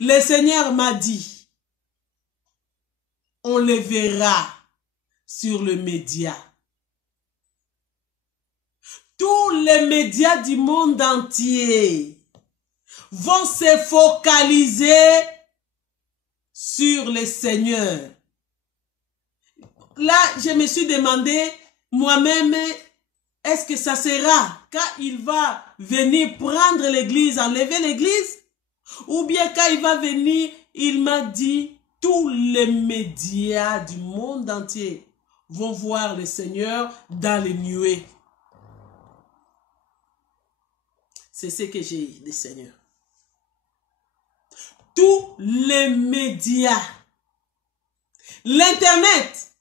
Le Seigneur m'a dit, on le verra sur le média. Tous les médias du monde entier vont se focaliser sur le Seigneur. Là, je me suis demandé moi-même, est-ce que ça sera quand il va venir prendre l'église, enlever l'église? Ou bien quand il va venir, il m'a dit, tous les médias du monde entier vont voir le Seigneur dans les nuées. C'est ce que j'ai dit, Seigneur. Tous les médias, l'Internet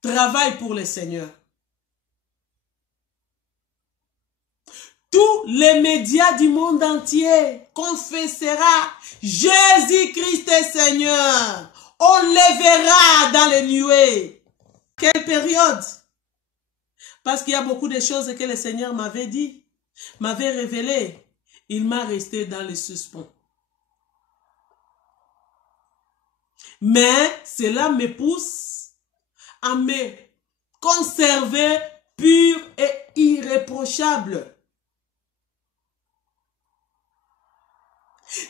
travaille pour le Seigneur. Tous les médias du monde entier confessera Jésus-Christ est Seigneur. On le verra dans les nuées. Quelle période? Parce qu'il y a beaucoup de choses que le Seigneur m'avait dit, m'avait révélé. Il m'a resté dans le suspens. Mais cela me pousse à me conserver pur et irréprochable.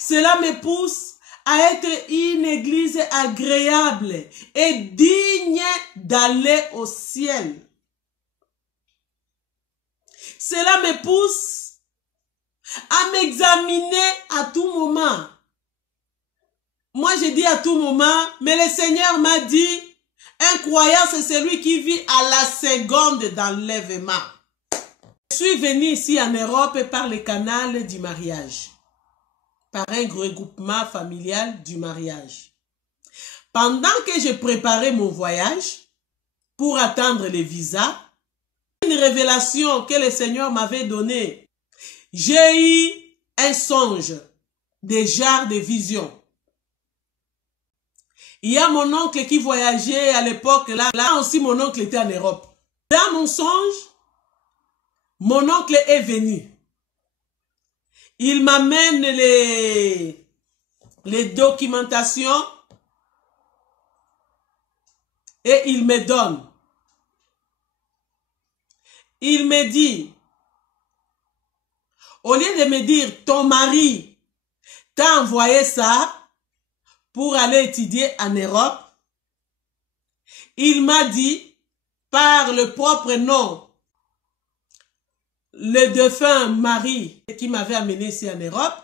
Cela me pousse à être une église agréable et digne d'aller au ciel. Cela me pousse à m'examiner à tout moment. Moi, je dis à tout moment, mais le Seigneur m'a dit, un croyant, c'est celui qui vit à la seconde d'enlèvement. Je suis venu ici en Europe par le canal du mariage, par un regroupement familial du mariage. Pendant que je préparais mon voyage pour attendre les visas, une révélation que le Seigneur m'avait donnée, j'ai eu un songe, des genres de visions. Il y a mon oncle qui voyageait à l'époque, là aussi mon oncle était en Europe. Dans mon songe, mon oncle est venu. Il m'amène les documentations et il me donne. Il me dit, au lieu de me dire, ton mari t'a envoyé ça pour aller étudier en Europe, il m'a dit, par le propre nom, le défunt mari qui m'avait amené ici en Europe,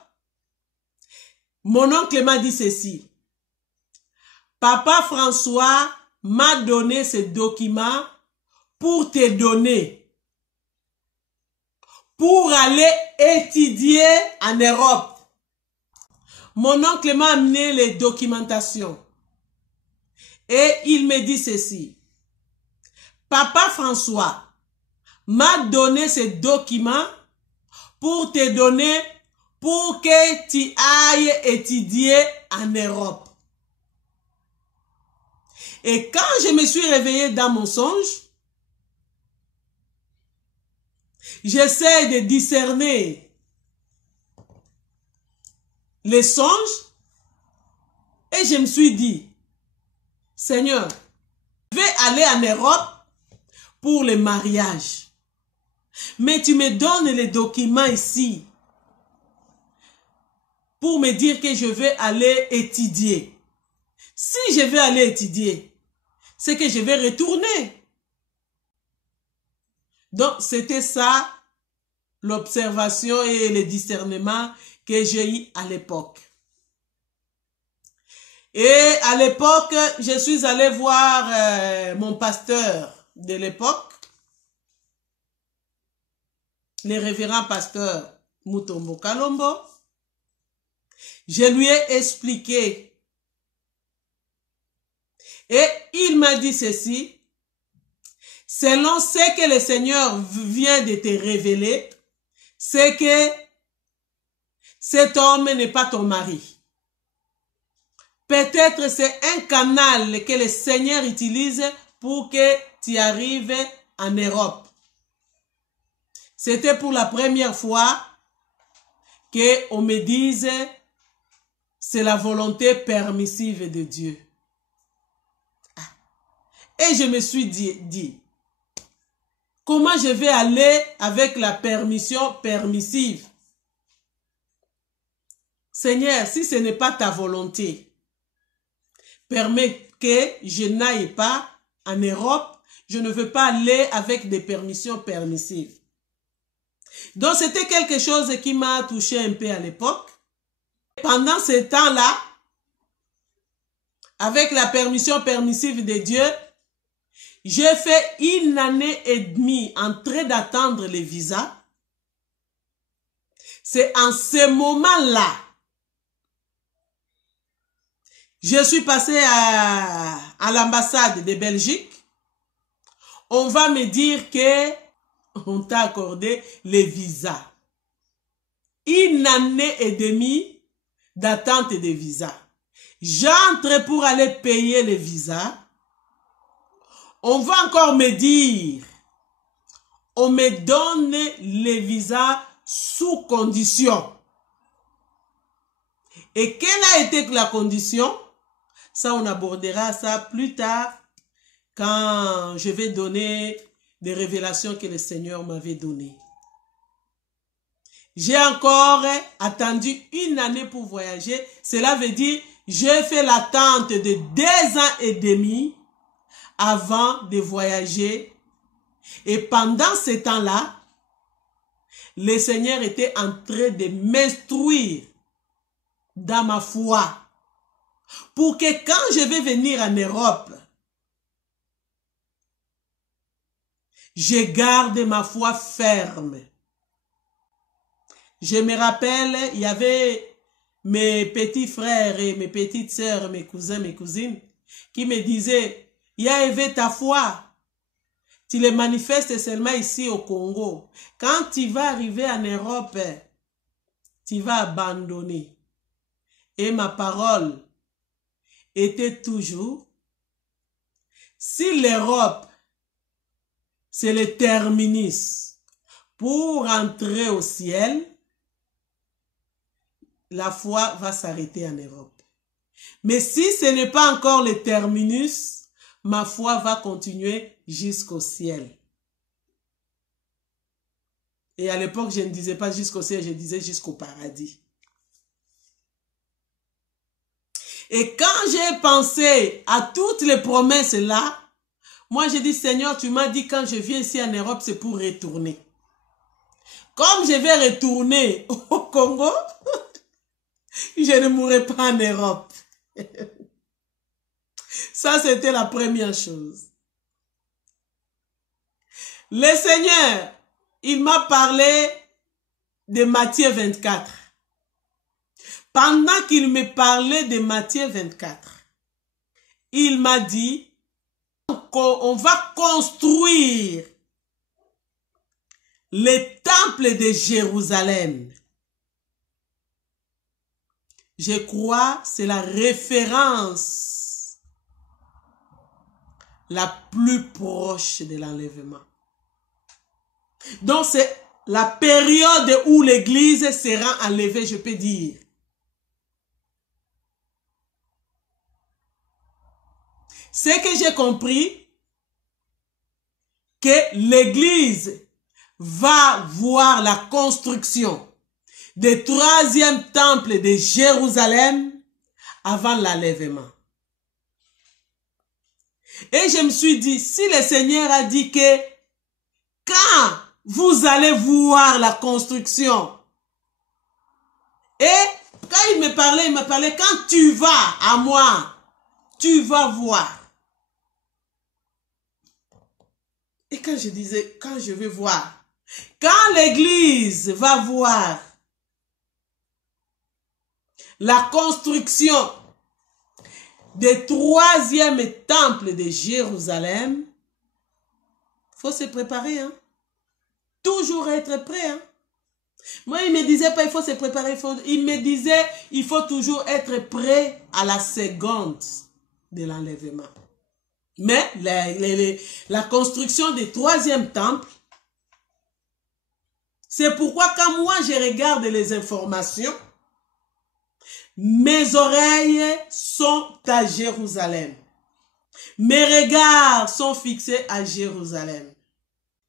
mon oncle m'a dit ceci. Papa François m'a donné ce document pour te donner, pour aller étudier en Europe. Mon oncle m'a amené les documentations et il me dit ceci. Papa François m'a donné ces documents pour te donner, pour que tu ailles étudier en Europe. Et quand je me suis réveillée dans mon songe, j'essaie de discerner les songes et je me suis dit, Seigneur, je vais aller en Europe pour le mariage. Mais tu me donnes les documents ici pour me dire que je vais aller étudier. Si je vais aller étudier, c'est que je vais retourner. Donc, c'était ça l'observation et le discernement que j'ai eu à l'époque. Et à l'époque, je suis allé voir mon pasteur de l'époque, le révérend pasteur Mutombo Kalombo. Je lui ai expliqué. Et il m'a dit ceci. Selon ce que le Seigneur vient de te révéler, c'est que cet homme n'est pas ton mari. Peut-être c'est un canal que le Seigneur utilise pour que tu arrives en Europe. C'était pour la première fois qu'on me dise c'est la volonté permissive de Dieu. Et je me suis dit, comment je vais aller avec la permission permissive? Seigneur, si ce n'est pas ta volonté, permets que je n'aille pas en Europe. Je ne veux pas aller avec des permissions permissives. Donc, c'était quelque chose qui m'a touché un peu à l'époque. Pendant ce temps-là, avec la permission permissive de Dieu, j'ai fait 1 année et demie en train d'attendre les visas. C'est en ce moment-là, je suis passé à l'ambassade de Belgique. On va me dire que on t'a accordé les visas. 1 année et demie d'attente des visas. J'entre pour aller payer les visas. On va encore me dire, on me donne les visas sous condition. Et quelle a été la condition? Ça, on abordera ça plus tard quand je vais donner des révélations que le Seigneur m'avait données. J'ai encore attendu 1 année pour voyager. Cela veut dire j'ai fait l'attente de 2 ans et demi avant de voyager. Et pendant ce temps-là, le Seigneur était en train de m'instruire dans ma foi. Pour que quand je vais venir en Europe, je garde ma foi ferme. Je me rappelle, il y avait mes petits frères et mes petites sœurs, mes cousins, mes cousines, qui me disaient, il y a élevé ta foi. Tu les manifestes seulement ici au Congo. Quand tu vas arriver en Europe, tu vas abandonner. Et ma parole était toujours, si l'Europe, c'est le terminus pour entrer au ciel, la foi va s'arrêter en Europe. Mais si ce n'est pas encore le terminus, ma foi va continuer jusqu'au ciel. Et à l'époque, je ne disais pas jusqu'au ciel, je disais jusqu'au paradis. Et quand j'ai pensé à toutes les promesses là, moi j'ai dit, Seigneur, tu m'as dit quand je viens ici en Europe, c'est pour retourner. Comme je vais retourner au Congo, je ne mourrai pas en Europe. Ça, c'était la première chose. Le Seigneur, il m'a parlé de Matthieu 24. Pendant qu'il me parlait de Matthieu 24, il m'a dit qu'on va construire le temple de Jérusalem. Je crois que c'est la référence la plus proche de l'enlèvement. Donc c'est la période où l'église sera enlevée, je peux dire. C'est que j'ai compris que l'église va voir la construction du 3e temple de Jérusalem avant l'enlèvement. Et je me suis dit, si le Seigneur a dit que quand vous allez voir la construction, et quand il me parlait, quand tu vas à moi, tu vas voir. Et quand je disais, quand je vais voir, quand l'église va voir la construction du 3e temple de Jérusalem, il faut se préparer, hein. Toujours être prêt, hein. Moi, il me disait pas, il faut se préparer, il me disait, il faut toujours être prêt à la seconde de l'enlèvement. Mais la construction du 3e temple, c'est pourquoi quand moi je regarde les informations, Mes oreilles sont à Jérusalem. Mes regards sont fixés à Jérusalem.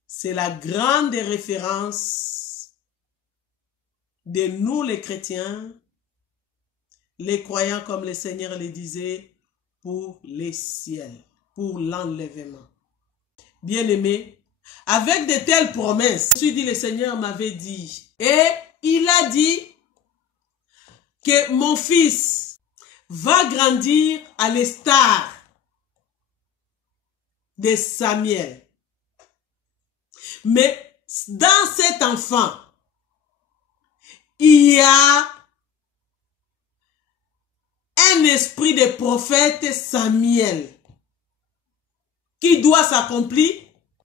C'est la grande référence de nous les chrétiens, les croyants comme le Seigneur le disait, pour les ciels, pour l'enlèvement. Bien-aimés, avec de telles promesses, je me suis dit, le Seigneur m'avait dit, et il a dit que mon fils va grandir à l'instar de Samuel. Mais dans cet enfant, il y a un esprit de prophète Samuel qui doit s'accomplir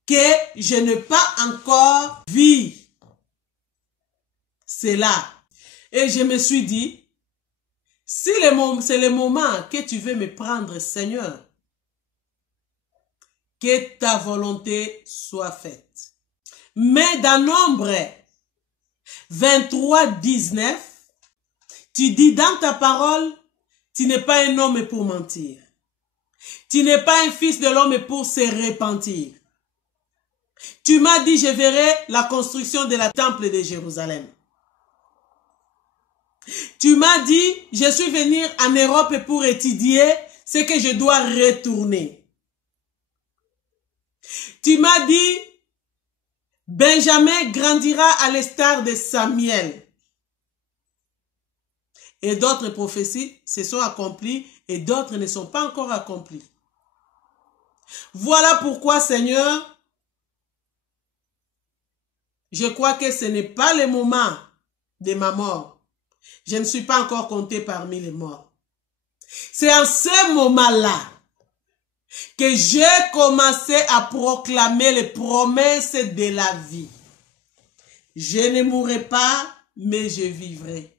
que je n'ai pas encore vu cela. Et je me suis dit, si c'est le moment que tu veux me prendre, Seigneur, que ta volonté soit faite. Mais dans Nombre 23, 19, tu dis dans ta parole, tu n'es pas un homme pour mentir. Tu n'es pas un fils de l'homme pour se repentir. Tu m'as dit, je verrai la construction de la temple de Jérusalem. Tu m'as dit, je suis venu en Europe pour étudier ce que je dois retourner. Tu m'as dit, Benjamin grandira à l'instar de Samuel. Et d'autres prophéties se sont accomplies et d'autres ne sont pas encore accomplies. Voilà pourquoi, Seigneur, je crois que ce n'est pas le moment de ma mort. Je ne suis pas encore compté parmi les morts. C'est en ce moment-là que j'ai commencé à proclamer les promesses de la vie. Je ne mourrai pas, mais je vivrai.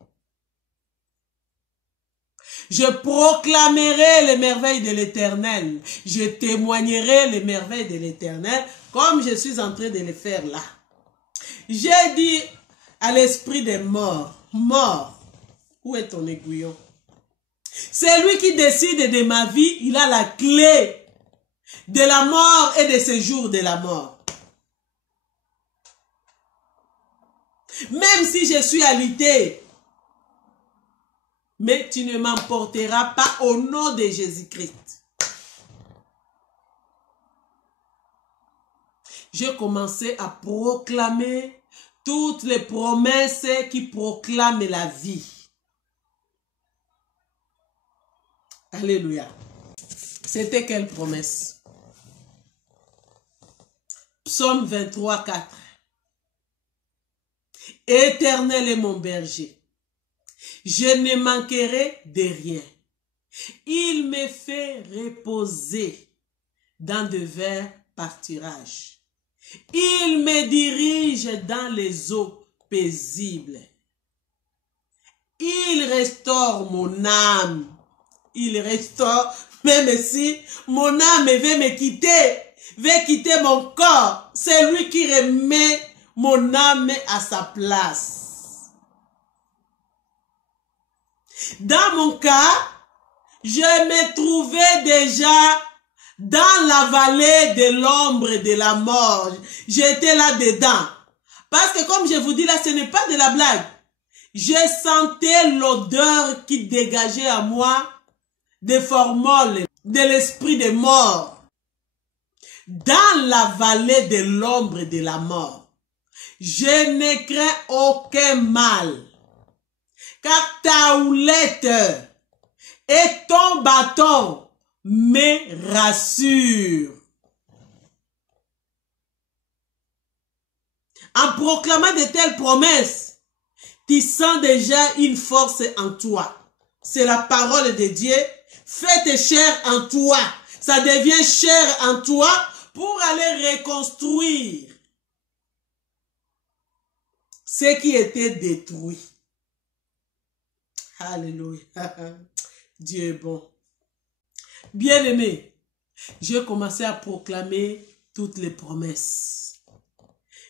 Je proclamerai les merveilles de l'Éternel. Je témoignerai les merveilles de l'Éternel comme je suis en train de le faire là. J'ai dit à l'esprit des morts, mort, où est ton aiguillon? C'est lui qui décide de ma vie, il a la clé de la mort et de ce jour de la mort. Même si je suis alité, mais tu ne m'emporteras pas au nom de Jésus-Christ. J'ai commencé à proclamer toutes les promesses qui proclament la vie. Alléluia. C'était quelle promesse? Psaume 23, 4. Éternel est mon berger. Je ne manquerai de rien. Il me fait reposer dans de verts pâturages. Il me dirige dans les eaux paisibles. Il restaure mon âme. Il restaure, même si mon âme veut me quitter, veut quitter mon corps. C'est lui qui remet mon âme à sa place. Dans mon cas, je me trouvais déjà dans la vallée de l'ombre de la mort. J'étais là-dedans. Parce que comme je vous dis là, ce n'est pas de la blague. Je sentais l'odeur qui dégageait à moi des formoles, de l'esprit de mort. Dans la vallée de l'ombre de la mort, je ne crains aucun mal. Car ta houlette et ton bâton me rassurent. En proclamant de telles promesses, tu sens déjà une force en toi. C'est la parole de Dieu. Faites chair en toi. Ça devient chair en toi pour aller reconstruire ce qui était détruit. Alléluia. Dieu est bon. Bien-aimé, j'ai commencé à proclamer toutes les promesses.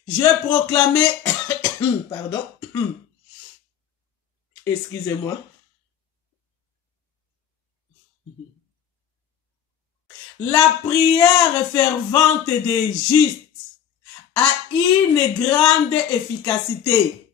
J'ai proclamé, pardon, excusez-moi. La prière fervente des justes a une grande efficacité.